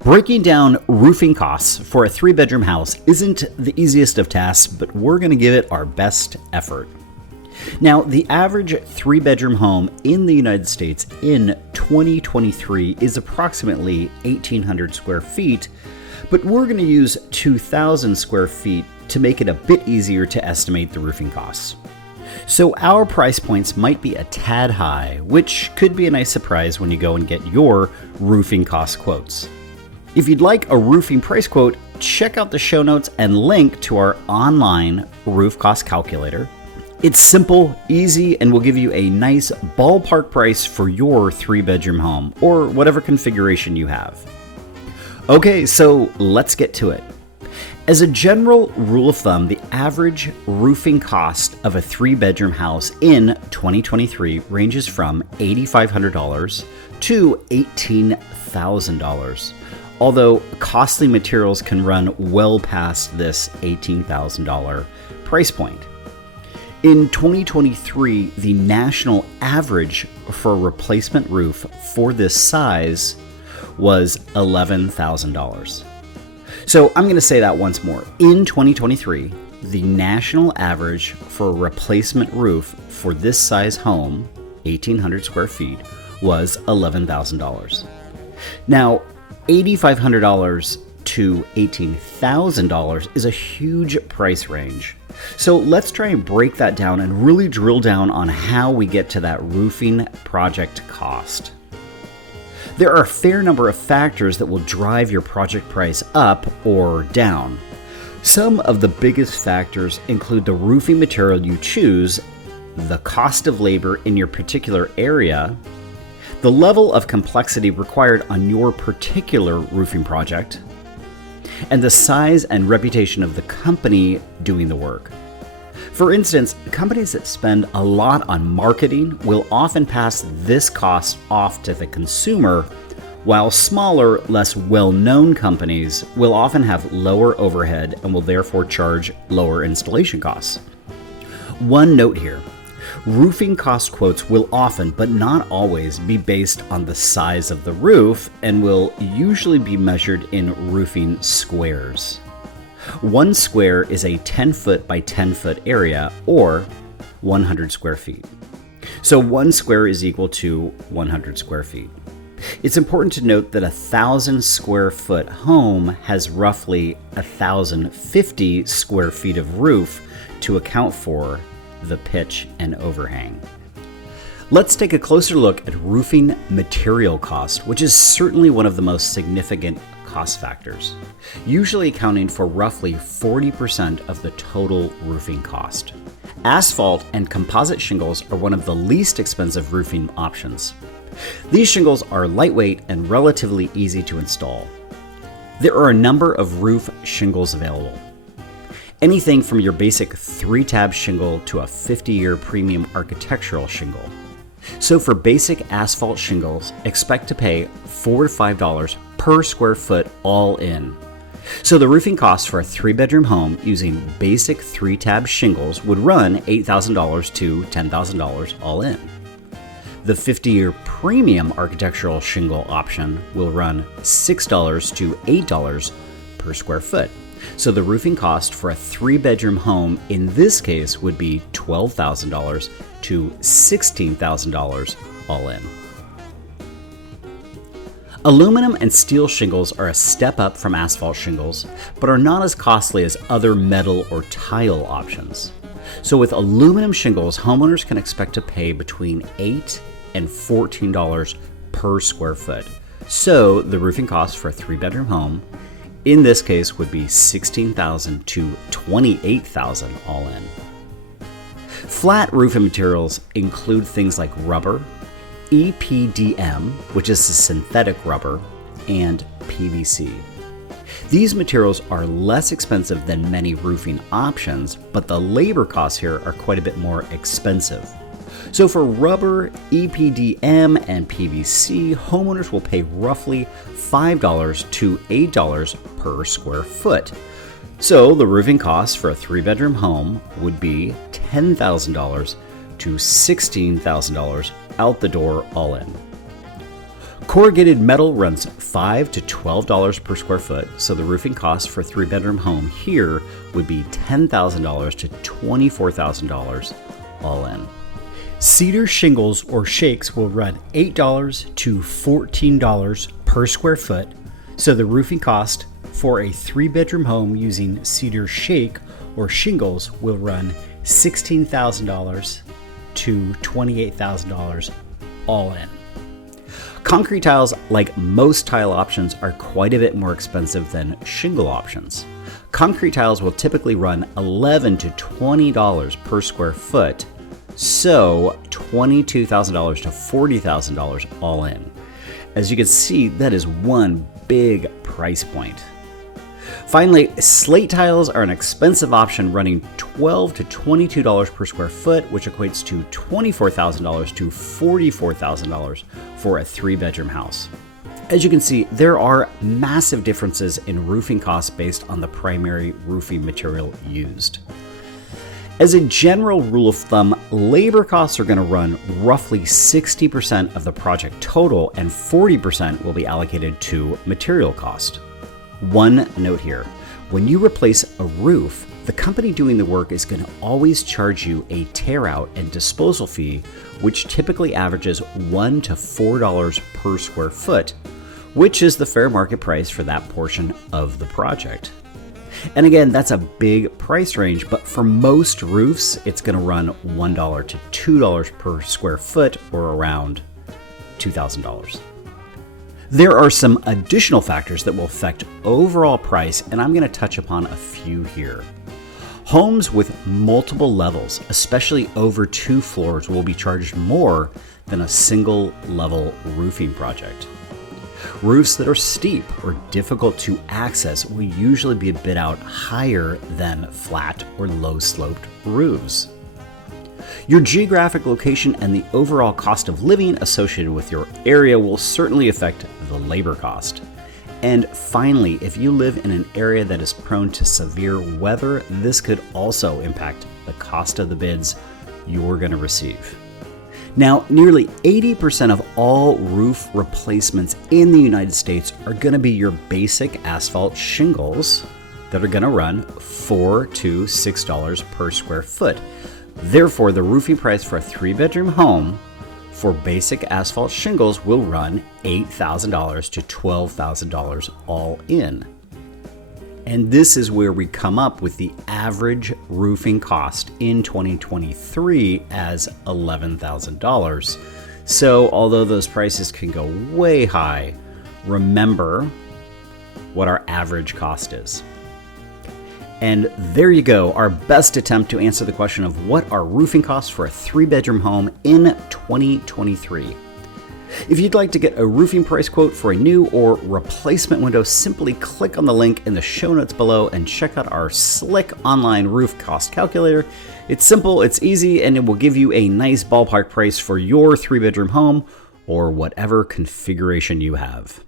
Breaking down roofing costs for a 3-bedroom house isn't the easiest of tasks, but we're going to give it our best effort. Now, the average 3-bedroom home in the United States in 2023 is approximately 1,800 square feet, but we're going to use 2,000 square feet to make it a bit easier to estimate the roofing costs. So our price points might be a tad high, which could be a nice surprise when you go and get your roofing cost quotes. If you'd like a roofing price quote, check out the show notes and link to our online roof cost calculator. It's simple, easy, and will give you a nice ballpark price for your 3-bedroom home or whatever configuration you have. Okay, so let's get to it. As a general rule of thumb, the average roofing cost of a 3-bedroom house in 2023 ranges from $8,500 to $18,000, although costly materials can run well past this $18,000 price point. In 2023, the national average for a replacement roof for this size was $11,000. So I'm going to say that once more. In 2023, the national average for a replacement roof for this size home, 1,800 square feet, was $11,000. Now, $8,500 to $18,000 is a huge price range. So let's try and break that down and really drill down on how we get to that roofing project cost. There are a fair number of factors that will drive your project price up or down. Some of the biggest factors include the roofing material you choose, the cost of labor in your particular area, the level of complexity required on your particular roofing project, and the size and reputation of the company doing the work. For instance, companies that spend a lot on marketing will often pass this cost off to the consumer, while smaller, less well-known companies will often have lower overhead and will therefore charge lower installation costs. One note here. Roofing cost quotes will often, but not always, be based on the size of the roof and will usually be measured in roofing squares. 1 square is a 10-foot by 10-foot area, or 100 square feet. So 1 square is equal to 100 square feet. It's important to note that a 1,000 square foot home has roughly 1,050 square feet of roof to account for the pitch and overhang. Let's take a closer look at roofing material cost, which is certainly one of the most significant cost factors, usually accounting for roughly 40% of the total roofing cost. Asphalt and composite shingles are one of the least expensive roofing options. These shingles are lightweight and relatively easy to install. There are a number of roof shingles available. Anything from your basic 3-tab shingle to a 50-year premium architectural shingle. So for basic asphalt shingles, expect to pay $4 to $5 per square foot all in. So the roofing cost for a 3-bedroom home using basic 3-tab shingles would run $8,000 to $10,000 all in. The 50-year premium architectural shingle option will run $6 to $8 per square foot. So the roofing cost for a 3-bedroom home in this case would be $12,000 to $16,000 all in. Aluminum and steel shingles are a step up from asphalt shingles, but are not as costly as other metal or tile options. So with aluminum shingles, homeowners can expect to pay between $8 and $14 per square foot. So the roofing cost for a 3-bedroom home in this case would be $16,000 to $28,000 all in. Flat roofing materials include things like rubber, EPDM, which is a synthetic rubber, and PVC. These materials are less expensive than many roofing options, but the labor costs here are quite a bit more expensive. So for rubber, EPDM, and PVC, homeowners will pay roughly $5 to $8 per square foot. So the roofing cost for a 3-bedroom home would be $10,000 to $16,000 out the door all in. Corrugated metal runs $5 to $12 per square foot, so the roofing cost for a 3-bedroom home here would be $10,000 to $24,000 all in. Cedar shingles or shakes will run $8 to $14 per square foot, so the roofing cost for a 3-bedroom home using cedar shake or shingles will run $16,000 to $28,000 all in. Concrete tiles, like most tile options, are quite a bit more expensive than shingle options. Concrete tiles will typically run $11 to $20 per square foot, so $22,000 to $40,000 all in. As you can see, that is one big price point. Finally, slate tiles are an expensive option, running $12 to $22 per square foot, which equates to $24,000 to $44,000 for a 3-bedroom house. As you can see, there are massive differences in roofing costs based on the primary roofing material used. As a general rule of thumb, labor costs are going to run roughly 60% of the project total, and 40% will be allocated to material cost. One note here: when you replace a roof, the company doing the work is going to always charge you a tear out and disposal fee, which typically averages $1 to $4 per square foot, which is the fair market price for that portion of the project. And again, that's a big price range, but for most roofs, it's going to run $1 to $2 per square foot, or around $2,000. There are some additional factors that will affect overall price, and I'm going to touch upon a few here. Homes with multiple levels, especially over 2 floors, will be charged more than a single level roofing project. Roofs that are steep or difficult to access will usually be bid out higher than flat or low sloped roofs. Your geographic location and the overall cost of living associated with your area will certainly affect the labor cost. And finally, if you live in an area that is prone to severe weather, this could also impact the cost of the bids you're going to receive. Now, nearly 80% of all roof replacements in the United States are going to be your basic asphalt shingles that are going to run $4 to $6 per square foot. Therefore, the roofing price for a 3-bedroom home for basic asphalt shingles will run $8,000 to $12,000 all in. And this is where we come up with the average roofing cost in 2023 as $11,000. So although those prices can go way high, remember what our average cost is. And there you go, our best attempt to answer the question of what are roofing costs for a 3-bedroom home in 2023. If you'd like to get a roofing price quote for a new or replacement window, simply click on the link in the show notes below and check out our slick online roof cost calculator. It's simple, it's easy, and it will give you a nice ballpark price for your 3-bedroom home or whatever configuration you have.